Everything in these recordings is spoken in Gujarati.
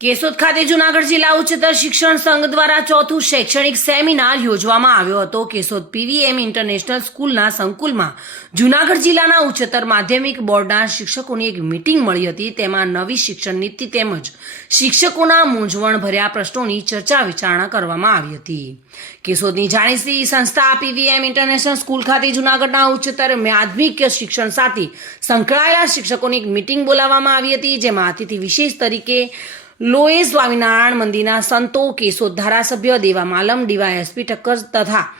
કેશોદ ખાતે જુનાગઢ જિલ્લા ઉચ્ચતર શિક્ષણ સંઘ દ્વારા ચોથું શૈક્ષણિક સેમિનાર યોજવામાં આવ્યો હતો. કેશોદ પીવીએમ ઇન્ટરનેશનલ સ્કૂલના સંકુલમાં જુનાગઢ જિલ્લાના ઉચ્ચતર માધ્યમિક બોર્ડના શિક્ષકોની એક મીટિંગ મળી હતી. તેમાં નવી શિક્ષણ નીતિ તેમજ શિક્ષકોના મૂંઝવણ ભર્યા પ્રશ્નોની ચર્ચા વિચારણા કરવામાં આવી હતી. કેશોદની જાણીતી સંસ્થા પીવીએમ ઇન્ટરનેશનલ સ્કૂલ ખાતે જુનાગઢના ઉચ્ચતર માધ્યમિક શિક્ષણ સાથે સંકળાયેલા શિક્ષકોની એક મીટિંગ બોલાવવામાં આવી હતી. જેમાં અતિથિ વિશેષ તરીકે લોએ સ્વામિનારાયણ મંદિરના સંતો, કેશોદ ધારાસભ્ય, દેવા માલમ ઠક્કર તથા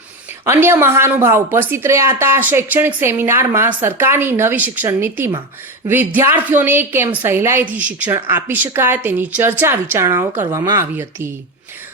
અન્ય મહાનુભાવ ઉપસ્થિત રહ્યા હતા. શૈક્ષણિક સેમિનારમાં સરકારની નવી શિક્ષણ નીતિમાં વિદ્યાર્થીઓને કેમ સહેલાઈથી શિક્ષણ આપી શકાય તેની ચર્ચા વિચારણાઓ કરવામાં આવી હતી.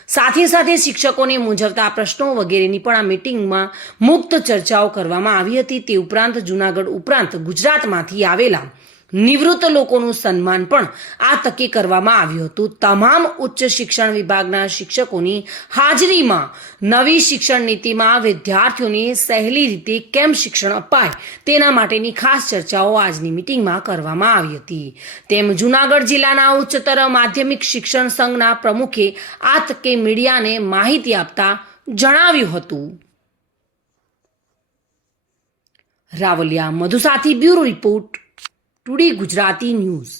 સાથે સાથે શિક્ષકોને મૂંઝવતા પ્રશ્નો વગેરેની પણ આ મિટિંગમાં મુક્ત ચર્ચાઓ કરવામાં આવી હતી. તે ઉપરાંત જુનાગઢ ઉપરાંત ગુજરાતમાંથી આવેલા નિવૃત્ત લોકોનું સન્માન પણ આ તકે કરવામાં આવ્યું હતું. તમામ ઉચ્ચ શિક્ષણ વિભાગના શિક્ષકોની હાજરીમાં નવી શિક્ષણ નીતિમાં વિદ્યાર્થીઓને સહેલી રીતે કેમ શિક્ષણ અપાય તેના માટેની ખાસ ચર્ચાઓ આજની મિટિંગમાં કરવામાં આવી હતી. તેમ જુનાગઢ જિલ્લાના ઉચ્ચતર માધ્યમિક શિક્ષણ સંઘના પ્રમુખે આ તકે મીડિયાને માહિતી આપતા જણાવ્યું હતું. Ravaliya Madhusathi bureau report today Gujarati news